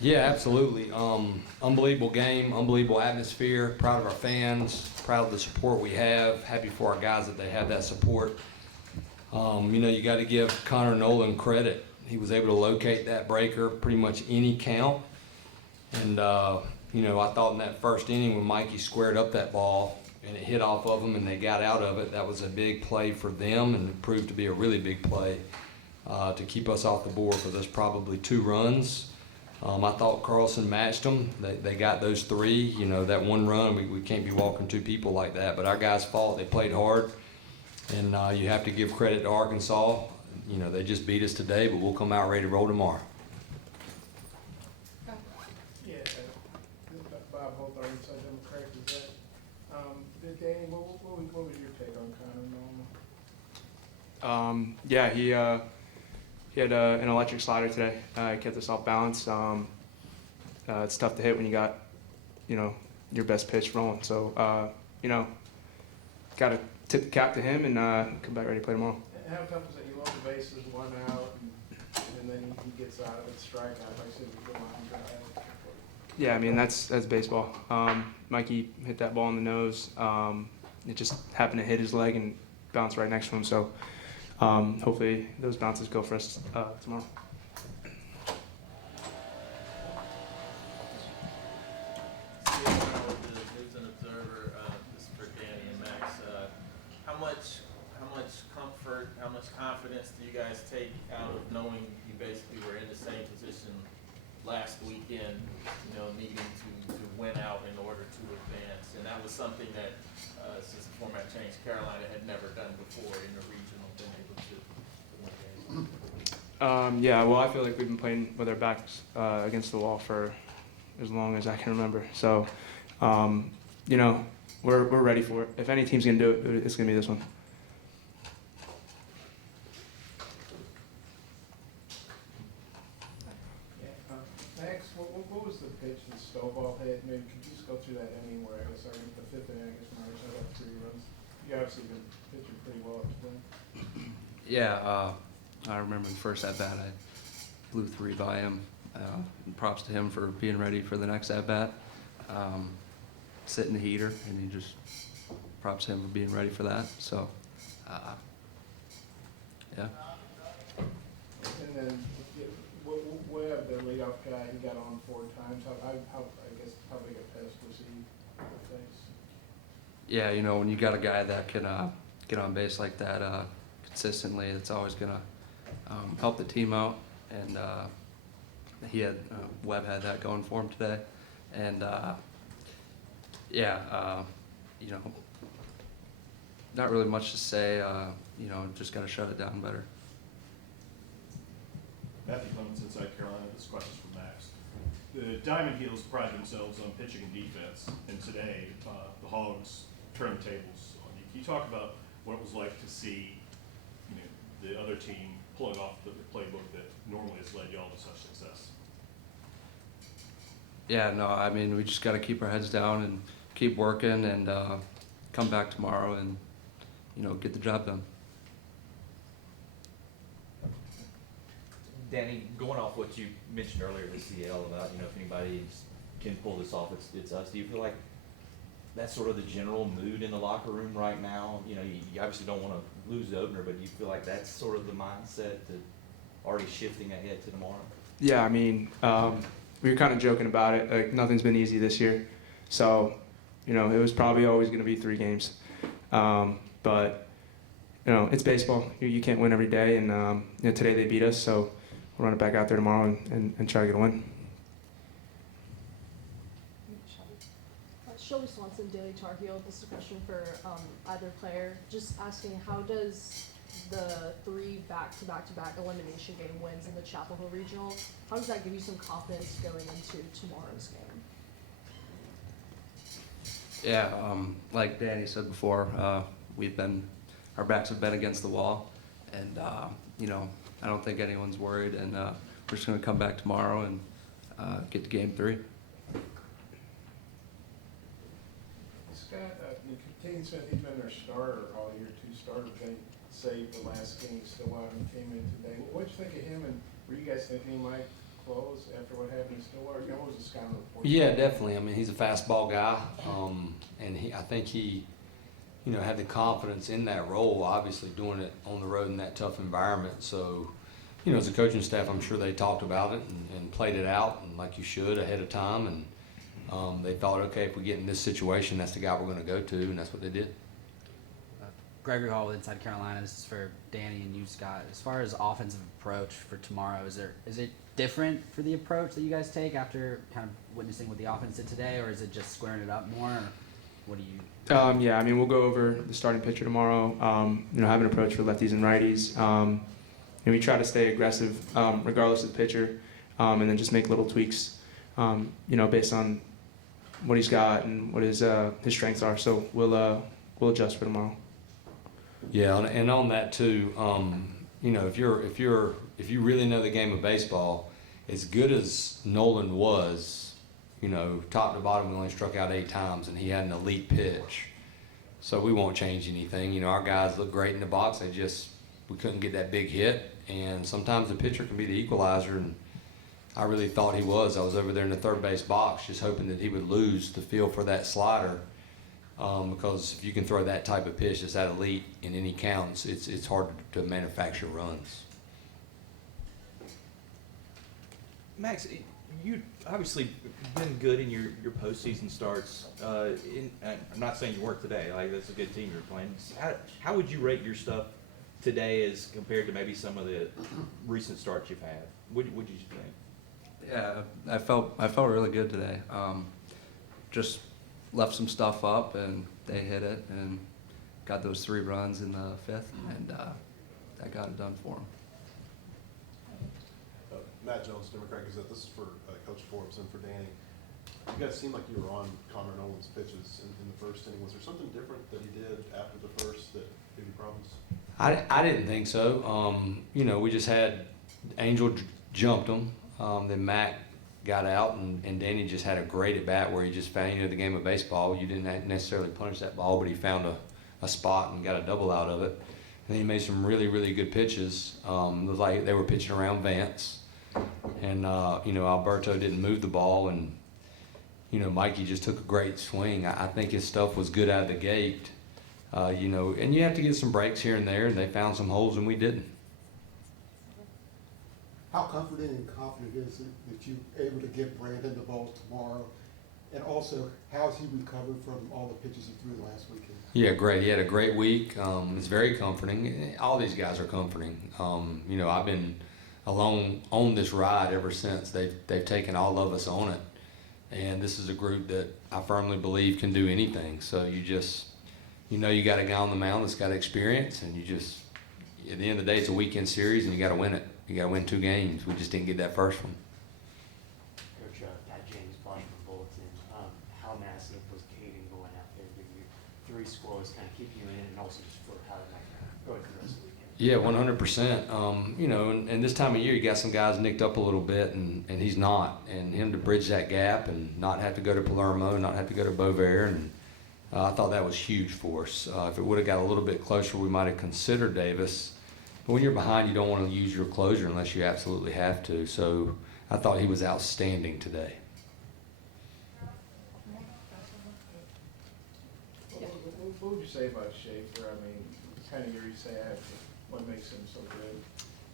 Yeah, absolutely. Unbelievable game, unbelievable atmosphere. Proud of our fans, proud of the support we have. Happy for our guys that they have that support. You got to give Connor Nolan credit. He was able to locate that breaker pretty much any count. And, I thought in that first inning when Mikey squared up that ball and it hit off of them and they got out of it, that was a big play for them and it proved to be a really big play to keep us off the board for those probably 2 runs. I thought Carlson matched them. They got those 3. That 1 run, we can't be walking 2 people like that. But our guys fought. They played hard. And you have to give credit to Arkansas. They just beat us today, but we'll come out ready to roll tomorrow. Yeah, Bob Holt, Arkansas Democrat, is that, Danny, what was your take on Connor Nolan? Yeah, he had an electric slider today. He kept us off balance. It's tough to hit when you got, your best pitch rolling. So, got to tip the cap to him and come back ready to play tomorrow. And how tough is it? You load the bases, 1 out, and then he gets out of it, strikeout. Like I said, we go line drive. Yeah, I mean that's baseball. Mikey hit that ball in the nose. It just happened to hit his leg and bounce right next to him. So hopefully those bounces go for us tomorrow. As an observer, this is for Danny and Max. How much comfort, how much confidence do you guys take out of knowing you basically were in the same position last weekend, needing to win out in order to advance? And that was something that, since the format changed, Carolina had never done before in the regional, been able to win games. Yeah, well, I feel like we've been playing with our backs against the wall for as long as I can remember. So, we're ready for it. If any team's gonna do it, it's gonna be this one. Max, what was the pitch that Stovall hit? Maybe could you just go through that inning where I started the 5th inning, I guess, when I got 3 runs? You obviously been pitching pretty well up to then. Yeah, I remember the first at-bat, I blew 3 by him. And props to him for being ready for the next at-bat. Sitting the heater, and he just props him for being ready for that. So, yeah. And then Webb, the leadoff guy, he got on 4 times. How big a pest was he? Thanks. Yeah, when you got a guy that can get on base like that consistently, it's always gonna help the team out. And Webb had that going for him today, and not really much to say. Just gotta shut it down better. Matthew Clemens, Inside Carolina. This question's from Max. The Diamond Heels pride themselves on pitching and defense, and today the Hogs turned the tables on you. Can you talk about what it was like to see, the other team pulling off the playbook that normally has led y'all to such success? Yeah, no, I mean, we just got to keep our heads down and keep working and come back tomorrow and, get the job done. Danny, going off what you mentioned earlier with CL about, if anybody can pull this off, it's us. Do you feel like that's sort of the general mood in the locker room right now? You obviously don't want to lose the opener, but do you feel like that's sort of the mindset that already shifting ahead to tomorrow? Yeah, I mean, we were kind of joking about it. Like, nothing's been easy this year. So, it was probably always going to be 3 games. But, it's baseball. You can't win every day. And, today they beat us. So we'll run it back out there tomorrow and try to get a win. Shelby Swanson, Daily Tar Heel. This is a question for either player. Just asking, how does the 3 back-to-back elimination game wins in the Chapel Hill Regional, how does that give you some confidence going into tomorrow's game? Yeah, like Danny said before, our backs have been against the wall, and I don't think anyone's worried, and we're just going to come back tomorrow and get to Game 3. Scott, Caden Smith, he's been their starter all year, 2 starters. They saved the last game, still out and came in today. What did you think of him, and were you guys thinking he might close after what happened in Stillwater? What was the scouting report? Yeah, definitely. I mean, he's a fastball guy, and I think he, had the confidence in that role. Obviously, doing it on the road in that tough environment. So, as a coaching staff, I'm sure they talked about it and played it out, and like you should ahead of time. And they thought, okay, if we get in this situation, that's the guy we're going to go to, and that's what they did. Gregory Hall with Inside Carolina. This is for Danny and you, Scott. As far as offensive approach for tomorrow, is it different for the approach that you guys take after kind of witnessing what the offense did today, or is it just squaring it up more? Or what do you? Yeah, I mean, we'll go over the starting pitcher tomorrow. Have an approach for lefties and righties. And we try to stay aggressive regardless of the pitcher, and then just make little tweaks, based on what he's got and what his strengths are. So we'll adjust for tomorrow. Yeah, and on that too, if you really know the game of baseball, as good as Nolan was, top to bottom, we only struck out 8 times, and he had an elite pitch. So we won't change anything. Our guys look great in the box. We couldn't get that big hit, and sometimes the pitcher can be the equalizer. And I really thought he was. I was over there in the third base box, just hoping that he would lose the feel for that slider. Because if you can throw that type of pitch that's that elite in any counts, it's hard to manufacture runs. Max, you obviously been good in your postseason starts. I'm not saying you weren't today. Like, that's a good team you're playing. How would you rate your stuff today as compared to maybe some of the recent starts you've had? What did you think? Yeah, I felt really good today. Just left some stuff up, and they hit it, and got those 3 runs in the 5th, and that got it done for them. Matt Jones, Democrat Gazette. This is for Coach Forbes and for Danny. You guys seemed like you were on Connor Nolan's pitches in the first inning. Was there something different that he did after the first that gave you problems? I didn't think so. We just had Angel jumped him, then Mac got out, and Danny just had a great at bat where he just found, the game of baseball. You didn't necessarily punish that ball, but he found a spot and got a double out of it. And he made some really, really good pitches. It was like they were pitching around Vance. And, Alberto didn't move the ball, and, Mikey just took a great swing. I think his stuff was good out of the gate, and you have to get some breaks here and there, and they found some holes and we didn't. How confident is it that you're able to give Brandon the ball tomorrow? And also, how's he recovered from all the pitches he threw last weekend? Yeah, great. He had a great week. It's very comforting. All these guys are comforting. I've been alone on this ride ever since. They've taken all of us on it. And this is a group that I firmly believe can do anything. So you just, you got a guy on the mound that's got experience, and you just, at the end of the day, it's a weekend series, and you got to win it. You got to win 2 games. We just didn't get that first one. Coach, Pat James, Washington Bulletin. How massive was Caden going out there? Did your 3 scores kind of keep you in, and also just for how that might go through the rest of the weekend? Yeah, 100%. And this time of year, you got some guys nicked up a little bit, and he's not. And him to bridge that gap and not have to go to Palermo, not have to go to Beauvais, and I thought that was huge for us. If it would have got a little bit closer, we might have considered Davis. But when you're behind, you don't want to use your closer unless you absolutely have to. So I thought he was outstanding today. What would you say about Schaefer? I mean, kind of your sad. What makes him so good?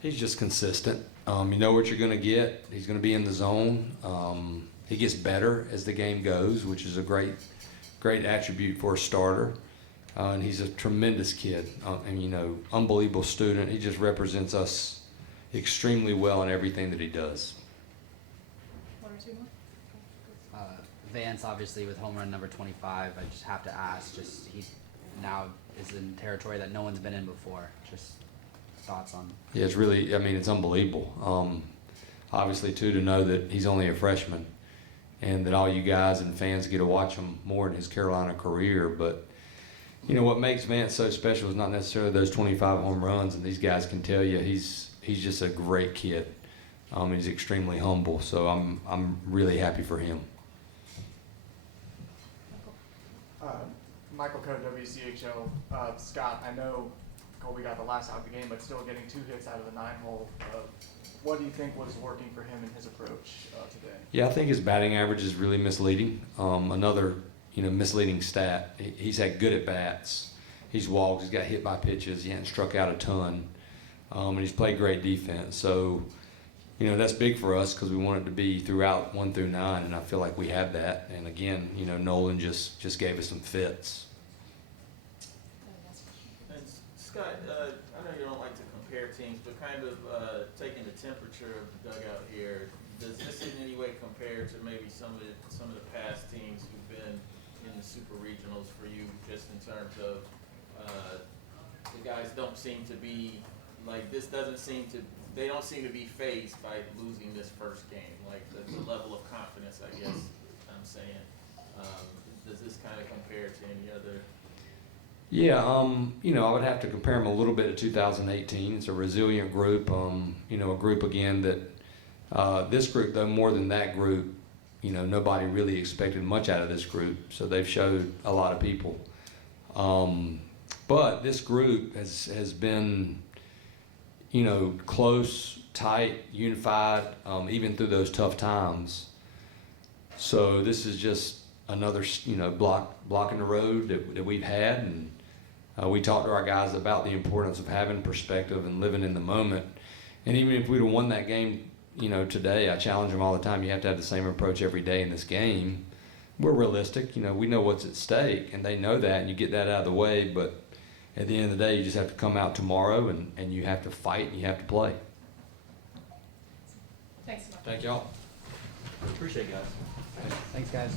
He's just consistent. You know what you're going to get. He's going to be in the zone. He gets better as the game goes, which is a great attribute for a starter. And he's a tremendous kid, and unbelievable student. He just represents us extremely well in everything that he does. 1 or 2 more? Vance, obviously, with home run number 25, I just have to ask, he now is in territory that no one's been in before. Just thoughts on. Yeah, it's unbelievable. Obviously, too, to know that he's only a freshman and that all you guys and fans get to watch him more in his Carolina career. But, what makes Vance so special is not necessarily those 25 home runs, and these guys can tell you he's just a great kid. He's extremely humble, so I'm really happy for him. Michael Coe, WCHO. Scott, I know Colby got the last out of the game, but still getting 2 hits out of the 9 hole. what do you think was working for him in his approach today? Yeah, I think his batting average is really misleading. Another, misleading stat. He's had good at bats. He's walked. He's got hit by pitches. He hasn't struck out a ton, and he's played great defense. So, that's big for us because we want it to be throughout 1 through 9, and I feel like we have that. And again, Nolan just gave us some fits. And Scott, I know you don't like to compare teams, but kind of taking the temperature of the dugout here, does this in any way compare to maybe some of the past teams who've been in the super regionals for you, just in terms of the guys don't seem to be like this doesn't seem to they don't seem to be fazed by losing this first game, like the level of confidence, I guess I'm saying. Does this kind of compare to any other? Yeah, I would have to compare them a little bit to 2018. It's a resilient group, a group again that this group, though, more than that group, nobody really expected much out of this group, so they've showed a lot of people. But this group has been, close, tight, unified, even through those tough times. So this is just another, block in the road that we've had, and we talked to our guys about the importance of having perspective and living in the moment. And even if we'd have won that game, today, I challenge them all the time. You have to have the same approach every day in this game. We're realistic, we know what's at stake, and they know that, and you get that out of the way. But at the end of the day, you just have to come out tomorrow, and you have to fight, and you have to play. Thanks so much. Thank y'all. Appreciate it, guys. Thanks, guys.